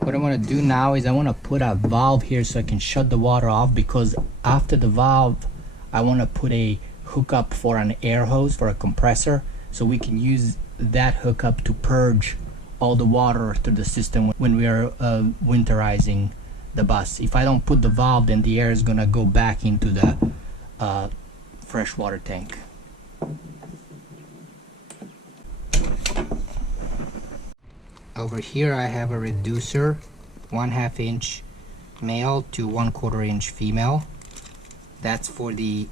What I want to do now is I want to put a valve here so I can shut the water off, because after the valve I want to put a hookup for an air hose for a compressor, so we can use that hookup to purge all the water through the system when we are winterizing the bus. If I don't put the valve, then the air is gonna go back into the freshwater tank. Over here I have a reducer, 1/2 inch male to 1/4 inch female. That's for the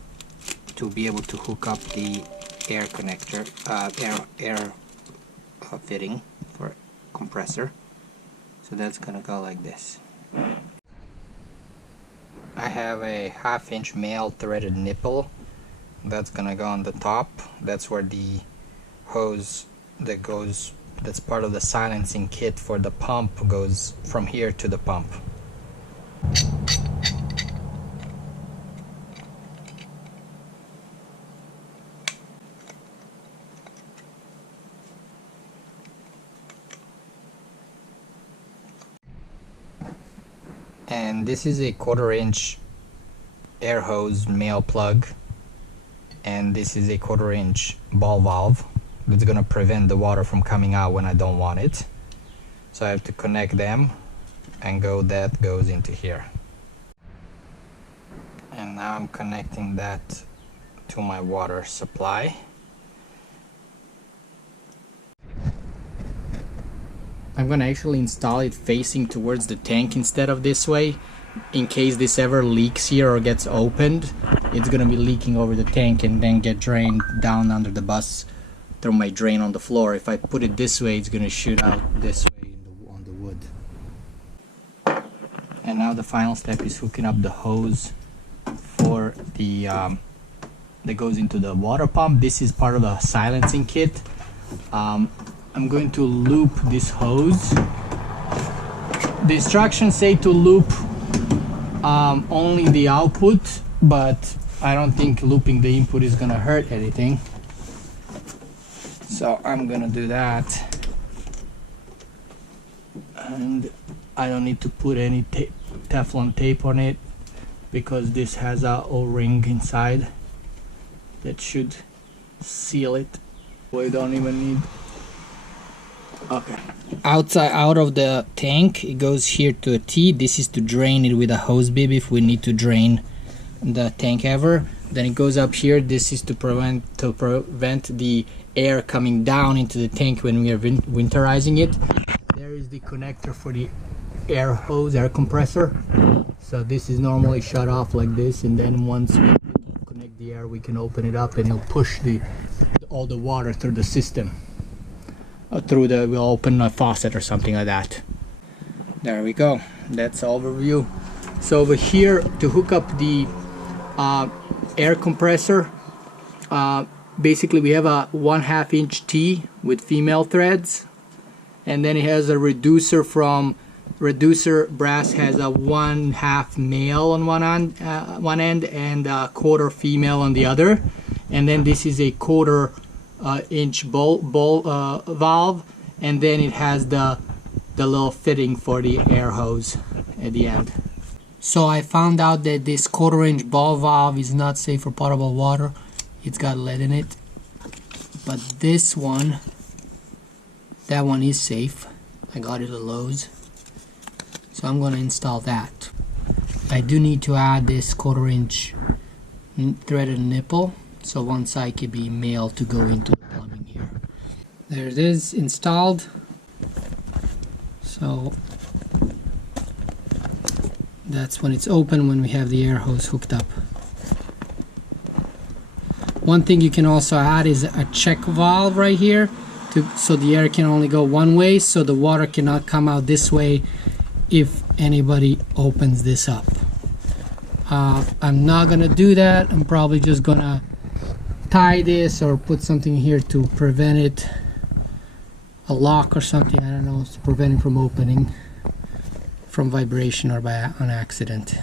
to be able to hook up the air connector, air fitting for compressor. So that's gonna go like this. I have a 1/2 inch male threaded nipple. That's gonna go on the top. That's where the hose that goes, that's part of the silencing kit for the pump, goes from here to the pump. And this is a 1/4 inch air hose male plug, and this is a 1/4 inch ball valve that's gonna prevent the water from coming out when I don't want it. So I have to connect them, and that goes into here. And now I'm connecting that to my water supply. I'm gonna actually install it facing towards the tank instead of this way. In case this ever leaks here or gets opened, it's gonna be leaking over the tank and then get drained down under the bus through my drain on the floor. If I put it this way, it's gonna shoot out this way on the wood. And now the final step is hooking up the hose for the that goes into the water pump. This is part of the silencing kit. I'm going to loop this hose. The instructions say to loop only the output, but I don't think looping the input is gonna hurt anything. So I'm gonna do that. And I don't need to put any Teflon tape on it, because this has a O-ring inside that should seal it. We don't even need. Okay. Out of the tank, it goes here to a T. This is to drain it with a hose bib if we need to drain the tank ever. Then it goes up here. This is to prevent the air coming down into the tank when we are winterizing it. There is the connector for the air hose, air compressor. So this is normally shut off like this, and then once we connect the air, we can open it up and it'll push all the water through the system. We'll open a faucet or something like that. There we go. That's the overview. So over here, to hook up the air compressor, basically we have a 1/2 inch T with female threads, and then it has a reducer from brass, has a 1/2 male on one end and a 1/4 female on the other, and then this is a 1/4 inch ball valve, and then it has the little fitting for the air hose at the end. So I found out that this 1/4 inch ball valve is not safe for potable water. It's got lead in it, but this one, that one is safe. I got it at Lowe's, so I'm gonna install that. I do need to add this 1/4 inch threaded nipple, so one side could be male to go into the plumbing here. There it is, installed. So that's when it's open, when we have the air hose hooked up. One thing you can also add is a check valve right here, so the air can only go one way, so the water cannot come out this way if anybody opens this up. I'm not gonna do that. I'm probably just gonna tie this or put something here to prevent it, a lock or something, I don't know, to prevent it from opening from vibration or by an accident.